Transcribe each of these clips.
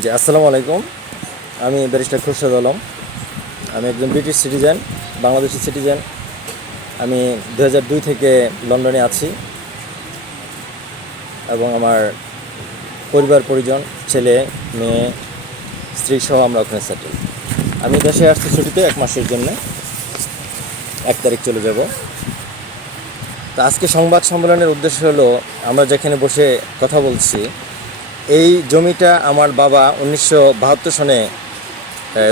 জি, আসসালামু আলাইকুম। আমি ব্যারিস্টার খুরশেদ আলম। আমি একজন ব্রিটিশ সিটিজেন, বাংলাদেশি সিটিজেন। আমি 2002 থেকে লন্ডনে আছি এবং আমার পরিবার পরিজন, ছেলে মেয়ে, স্ত্রী সহ আমরা ওখানে সেটেল। আমি দেশে আসছি ছুটিতে 1 মাসের জন্য, 1 তারিখ চলে যাব। তো আজকে সংবাদ সম্মেলনের উদ্দেশ্য হলো, আমরা যেখানে বসে কথা বলছি, এই জমিটা আমার বাবা 1972 সনে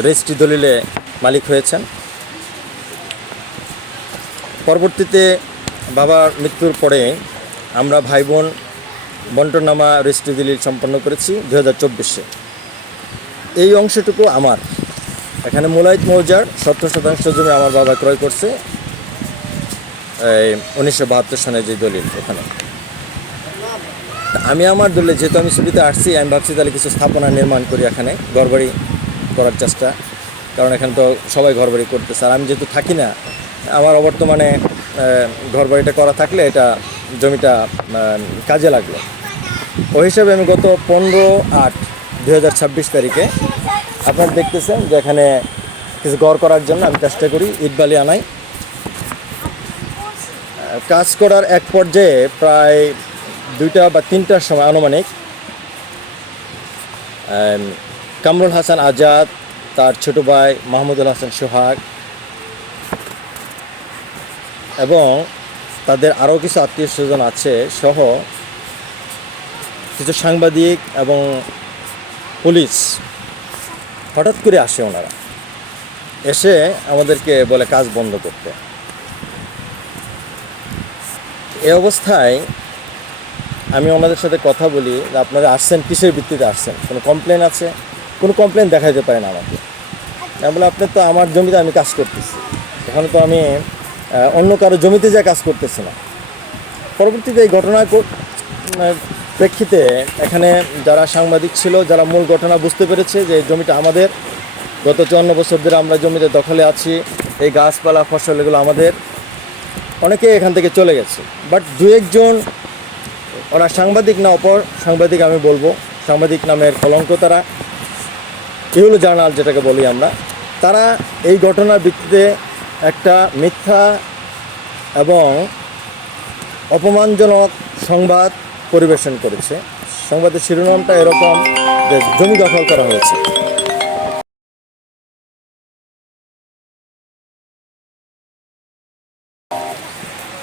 রেজিস্ট্রি দলিলে মালিক হয়েছেন। পরবর্তীতে বাবার মৃত্যুর পরে আমরা ভাই বোন বন্টনামা রেজিস্ট্রি দলিল সম্পন্ন করেছি 2024-এ। এই অংশটুকু আমার, এখানে মুলাইত মৌজার 17% জমি আমার বাবা ক্রয় করছে 1972 সনে যে দলিল ওখানে। আমি আমার দলে, যেহেতু আমি ছুটিতে আসছি, আমি ভাবছি তাহলে কিছু স্থাপনা নির্মাণ করি এখানে, ঘরবাড়ি করার চেষ্টা। কারণ এখানে তো সবাই ঘরবাড়ি করতেছে, আর আমি যেহেতু থাকি না, আমার অবর্তমানে ঘরবাড়িটা করা থাকলে এটা জমিটা কাজে লাগলো। ওই হিসাবে আমি গত 15/8/2026 তারিখে, আপনারা দেখতেছেন যে এখানে কিছু ঘর করার জন্য আমি চেষ্টা করি, ইট বালি আনাই। কাজ করার এক পর্যায়ে প্রায় 2টা বা 3টার সময় আনুমানিক কামরুল হাসান আজাদ, তার ছোট ভাই মাহমুদুল হাসান সোহাগ এবং তাদের আরও কিছু আত্মীয় স্বজন আছে সহ কিছু সাংবাদিক এবং পুলিশ হঠাৎ করে আসে। ওনারা এসে আমাদেরকে বলে কাজ বন্ধ করতে। এই অবস্থায় আমি ওনাদের সাথে কথা বলি যে আপনারা আসছেন কিসের ভিত্তিতে আসছেন, কোনো কমপ্লেন আছে? কোনো কমপ্লেন দেখাইতে পারেন আমাকে। আমি বলে, আপনি তো আমার জমিতে আমি কাজ করতেছি, এখানে তো আমি অন্য কারো জমিতে যা কাজ করতেছি না। পরবর্তীতে এই ঘটনার প্রেক্ষিতে এখানে যারা সাংবাদিক ছিল, যারা মূল ঘটনা বুঝতে পেরেছে যে এই জমিটা আমাদের, গত 54 বছর ধরে আমরা জমিতে দখলে আছি, এই গাছপালা ফসল এগুলো আমাদের, অনেকে এখান থেকে চলে গেছে। বাট 2-1 ওরা সাংবাদিক না, অপর সাংবাদিক আমি বলবো, সাংবাদিক নামের কলঙ্ক তারা, এগুলো জার্নাল যেটাকে বলি আমরা, তারা এই ঘটনার ভিত্তিতে একটা মিথ্যা এবং অপমানজনক সংবাদ পরিবেশন করেছে। সংবাদের শিরোনামটা এরকম যে জমি দখল করা হয়েছে।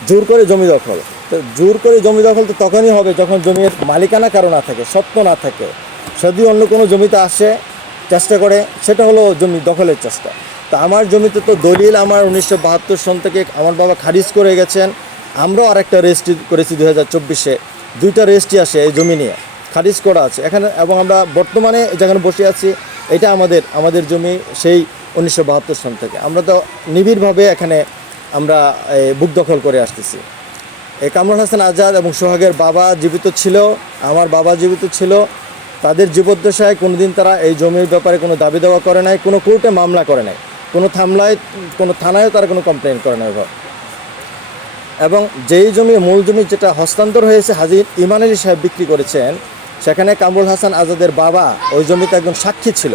জোর করে জমি দখল। তো জোর করে জমি দখল তো তখনই হবে যখন জমির মালিকানা কারো না থাকে, সত্ত্ব না থাকে। যদি অন্য কোনো জমিতে আসে চেষ্টা করে, সেটা হলো জমি দখলের চেষ্টা। তা আমার জমিতে তো দলিল আমার 1972 সন থেকে আমার বাবা খারিজ করে গেছেন। আমরাও আরেকটা রেজিস্ট্রি করেছি 2024-এ, 2টা রেজিস্ট্রি আসে এই জমি নিয়ে, খারিজ করা আছে এখানে। এবং আমরা বর্তমানে যেখানে বসে আছি, এটা আমাদের জমি সেই 1972 সন থেকে। আমরা তো নিবিড়ভাবে এখানে আমরা বুক দখল করে আসতেছি। এই কামরুল হাসান আজাদ এবং সোহাগের বাবা জীবিত ছিল, আমার বাবা জীবিত ছিল। তাদের জীবদ্দশায় কোনোদিন তারা এই জমির ব্যাপারে কোনো দাবি দেওয়া করে নাই, কোনো কোর্টে মামলা করে নাই, কোনো থানায়ও তারা কোনো কমপ্লেন করে নাই। এবং যেই জমি, মূল জমি যেটা হস্তান্তর হয়েছে, হাজী ইমান আলী সাহেব বিক্রি করেছেন, সেখানে কামরুল হাসান আজাদের বাবা ওই জমিতে একজন সাক্ষী ছিল।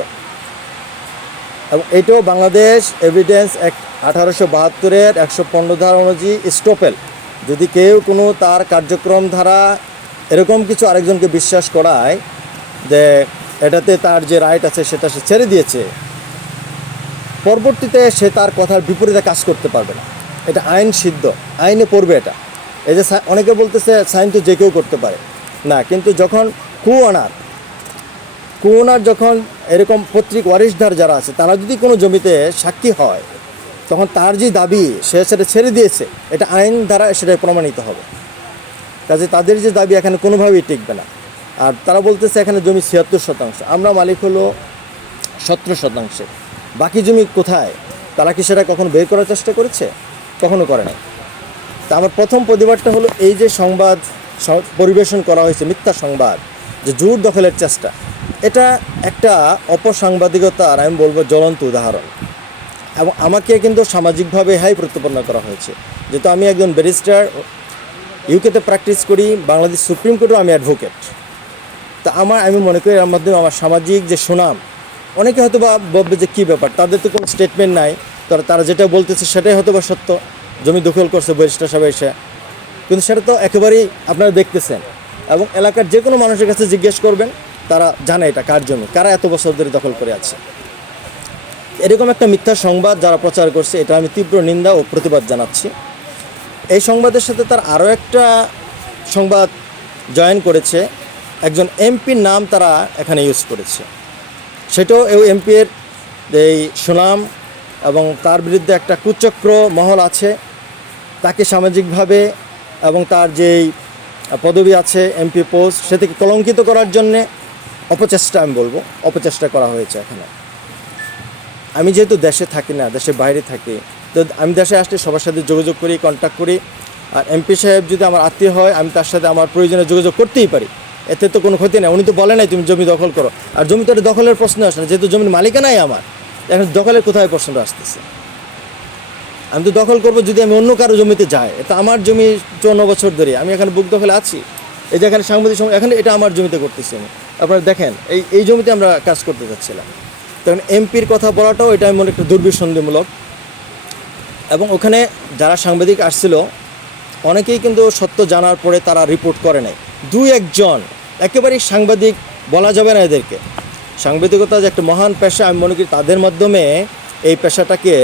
এবং এটাও বাংলাদেশ এভিডেন্স অ্যাক্ট 1872-এর 115 ধারা অনুযায়ী স্টপেল। যদি কেউ কোনো তার কার্যক্রম ধারা এরকম কিছু আরেকজনকে বিশ্বাস করায় যে এটাতে তার যে রাইট আছে সেটা সে ছেড়ে দিয়েছে, পরবর্তীতে সে তার কথার বিপরীতে কাজ করতে পারবে না। এটা আইন সিদ্ধ, আইনে পড়বে এটা। এই যে অনেকে বলতেছে সাইন তো যে কেউ করতে পারে না, কিন্তু যখন কুওনার যখন এরকম পৈতৃক ওয়ারিশদার যারা আছে, তারা যদি কোনো জমিতে সাক্ষী হয়, তখন তার যে দাবি সে সেটা ছেড়ে দিয়েছে, এটা আইন দ্বারা সেটাই প্রমাণিত হবে। কাজে তাদের যে দাবি এখানে কোনোভাবেই টিকবে না। আর তারা বলতেছে এখানে জমি 76%, আমরা মালিক হলো 17%। বাকি জমি কোথায়? তারা কি সেটা কখনো বের করার চেষ্টা করেছে? কখনো করে নাই। তা আমার প্রথম প্রতিবাদটা হলো, এই যে সংবাদ পরিবেশন করা হয়েছে, মিথ্যা সংবাদ, যে জোর দখলের চেষ্টা, এটা একটা অপসাংবাদিকতার আমি বলবো জ্বলন্ত উদাহরণ। এবং আমাকে কিন্তু সামাজিকভাবে প্রতিপন্ন করা হয়েছে। যেহেতু আমি একজন ব্যারিস্টার, ইউকেতে প্র্যাকটিস করি, বাংলাদেশ সুপ্রিম কোর্টেও আমি অ্যাডভোকেট। তা আমি মনে করি এর মাধ্যমে আমার সামাজিক যে সুনাম, অনেকে হয়তো বা ভাববে যে কী ব্যাপার, তাদের তো কোনো স্টেটমেন্ট নাই, তারা যেটা বলতেছে সেটাই হয়তো বা সত্য, জমি দখল করছে ব্যারিস্টার সাহেব এসে, কিন্তু সেটা তো একেবারেই আপনারা দেখতেছেন। এবং এলাকার যে কোনো মানুষের কাছে জিজ্ঞেস করবেন, তারা জানে এটা কার জমি, কারা এত বছর ধরে দখল করে আছে। এরকম একটা মিথ্যা সংবাদ যারা প্রচার করছে, এটা আমি তীব্র নিন্দা ও প্রতিবাদ জানাচ্ছি। এই সংবাদের সাথে তার আরও একটা সংবাদ জয়েন করেছে, একজন এমপির নাম তারা এখানে ইউজ করেছে। সেটাও এই এমপির এই সুনাম এবং তার বিরুদ্ধে একটা কুচক্র মহল আছে, তাকে সামাজিকভাবে এবং তার যেই পদবি আছে এমপি পোস্ট, সে থেকে কলঙ্কিত করার জন্যে অপচেষ্টা, আমি বলবো অপচেষ্টা করা হয়েছে এখানে। আমি যেহেতু দেশে থাকি না, দেশের বাইরে থাকি, তো আমি দেশে আসলে সবার সাথে যোগাযোগ করি, কন্ট্যাক্ট করি। আর এমপি সাহেব যদি আমার আত্মীয় হয়, আমি তার সাথে আমার প্রয়োজনে যোগাযোগ করতেই পারি, এতে তো কোনো ক্ষতি নেই। উনি তো বলে নাই তুমি জমি দখল করো, আর জমি তো দখলের প্রশ্ন আসে না, যেহেতু জমির মালিকানাই আমার, এখন দখলের কোথায় প্রশ্নটা আসতেছে? আমি তো দখল করবো যদি আমি অন্য কারো জমিতে যাই, এটা আমার জমি 54 বছর ধরে আমি এখানে বুক দখলে আছি। এই যে এখানে সাংবাদিক এখানে এটা আমার জমিতে করতেছি আমি, আপনারা দেখেন এই জমিতে আমরা কাজ করতে যাচ্ছিলাম। তখন এমপির কথা বলাটাও এটা আমি মনে একটু দুর্বিসন্ধিমূলক। এবং ওখানে যারা সাংবাদিক আসছিল, অনেকেই কিন্তু সত্য জানার পরে তারা রিপোর্ট করে নাই। 2-1 একেবারেই সাংবাদিক বলা যাবে না এদেরকে। সাংবাদিকতা যে একটা মহান পেশা, আমি মনে করি তাদের মাধ্যমে এই পেশাটাকে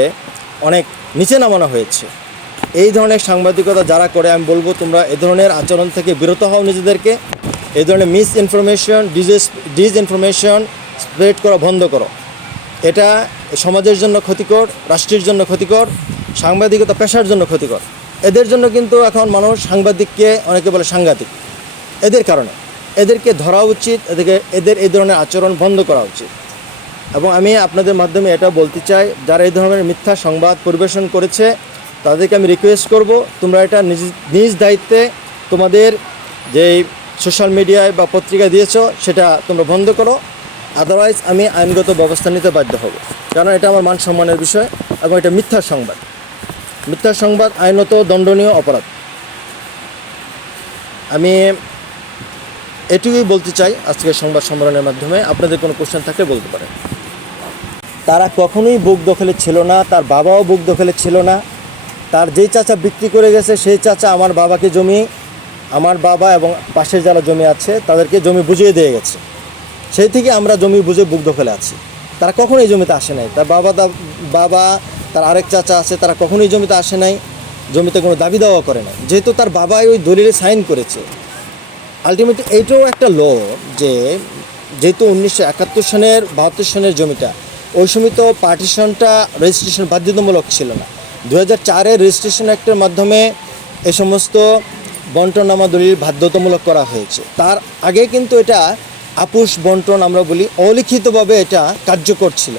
অনেক নিচে নামানো হয়েছে। এই ধরনের সাংবাদিকতা যারা করে, আমি বলবো তোমরা এ ধরনের আচরণ থেকে বিরত হও নিজেদেরকে। এই ধরনের মিস ইনফরমেশন, ডিসইনফরমেশন স্প্রেড করা বন্ধ করো। এটা সমাজের জন্য ক্ষতিকর, রাষ্ট্রের জন্য ক্ষতিকর, সাংবাদিকতা পেশার জন্য ক্ষতিকর। এদের জন্য কিন্তু এখন মানুষ সাংবাদিককে অনেকে বলে সাংঘাতিক, এদের কারণে। এদেরকে ধরা উচিত, এদের এই ধরনের আচরণ বন্ধ করা উচিত। এবং আমি আপনাদের মাধ্যমে এটা বলতে চাই, যারা এই ধরনের মিথ্যা সংবাদ পরিবেশন করেছে তাদেরকে আমি রিকোয়েস্ট করব, তোমরা এটা নিজ দায়িত্বে তোমাদের যেই সোশ্যাল মিডিয়ায় বা পত্রিকায় দিয়েছো সেটা তোমরা বন্ধ করো। আদারওয়াইজ আমি আইনগত ব্যবস্থা নিতে বাধ্য হব, কারণ এটা আমার মান সম্মানের বিষয় এবং এটা মিথ্যা সংবাদ। মিথ্যা সংবাদ আইনত দণ্ডনীয় অপরাধ। আমি এটুকুই বলতে চাই আজকের সংবাদ সম্মেলনের মাধ্যমে। আপনাদের কোনো কোশ্চেন থাকলে বলতে পারেন। তারা কখনোই বুক দখলে ছিল না, তার বাবাও বুক দখলে ছিল না। তার যেই চাচা বিক্রি করে গেছে সেই চাচা আমার বাবাকে জমি, আমার বাবা এবং পাশের যারা জমি আছে তাদেরকে জমি বুঝিয়ে দিয়ে গেছে। সেই থেকে আমরা জমি বুঝে বুক দখলে আছি। তারা কখনোই জমিতে আসে নাই। তার বাবা তার আরেক চাচা আছে, তারা কখনোই জমিতে আসে নাই, জমিতে কোনো দাবি দাওয়া করে নাই, যেহেতু তার বাবাই ওই দলিলে সাইন করেছে। আলটিমেটলি এইটাও একটা ল যে যেহেতু 1971 সনের 72 সনের জমিটা, ওই সময় তো পার্টিশনটা রেজিস্ট্রেশন বাধ্যতামূলক ছিল না। 2004-এর রেজিস্ট্রেশন অ্যাক্টের মাধ্যমে এই সমস্ত বন্টনামা দলিল বাধ্যতামূলক করা হয়েছে। তার আগে কিন্তু এটা আপোষ বন্টন আমরা বলি, অলিখিতভাবে এটা কার্যকর ছিল।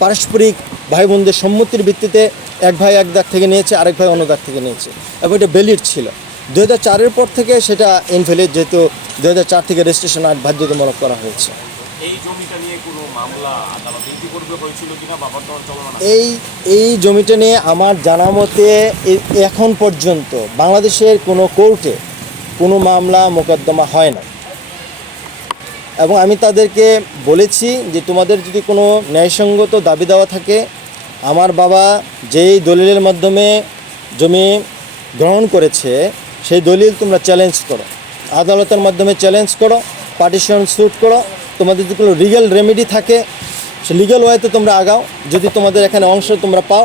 পারস্পরিক ভাই বোনদের সম্মতির ভিত্তিতে এক ভাই এক দাগ থেকে নিয়েছে, আরেক ভাই অন্য দাগ থেকে নিয়েছে, এবং এটা ভ্যালিড ছিল। 2004-এর পর থেকে সেটা ইনভ্যালিড, যেহেতু 2004 থেকে রেজিস্ট্রেশন আইন বাধ্যতামূলক করা হয়েছে। এই জমিটা নিয়ে কোনো মামলা আদালতে ইতিপূর্বে হয়েছিল কিনা বা বর্তমান চলমান? এই জমিটা নিয়ে আমার জানা মতে এখন পর্যন্ত বাংলাদেশের কোনো কোর্টে কোনো মামলা মোকদ্দমা হয় না। এবং আমি তাদেরকে বলেছি যে তোমাদের যদি কোনো ন্যায়সঙ্গত দাবি দেওয়া থাকে, আমার বাবা যেই দলিলের মাধ্যমে জমি গ্রহণ করেছে সেই দলিল তোমরা চ্যালেঞ্জ করো, আদালতের মাধ্যমে চ্যালেঞ্জ করো, পার্টিশন স্যুট করো। তোমাদের যদি কোনো লিগ্যাল রেমেডি থাকে সে লিগ্যাল ওয়েতে তোমরা আগাও, যদি তোমাদের এখানে অংশ তোমরা পাও।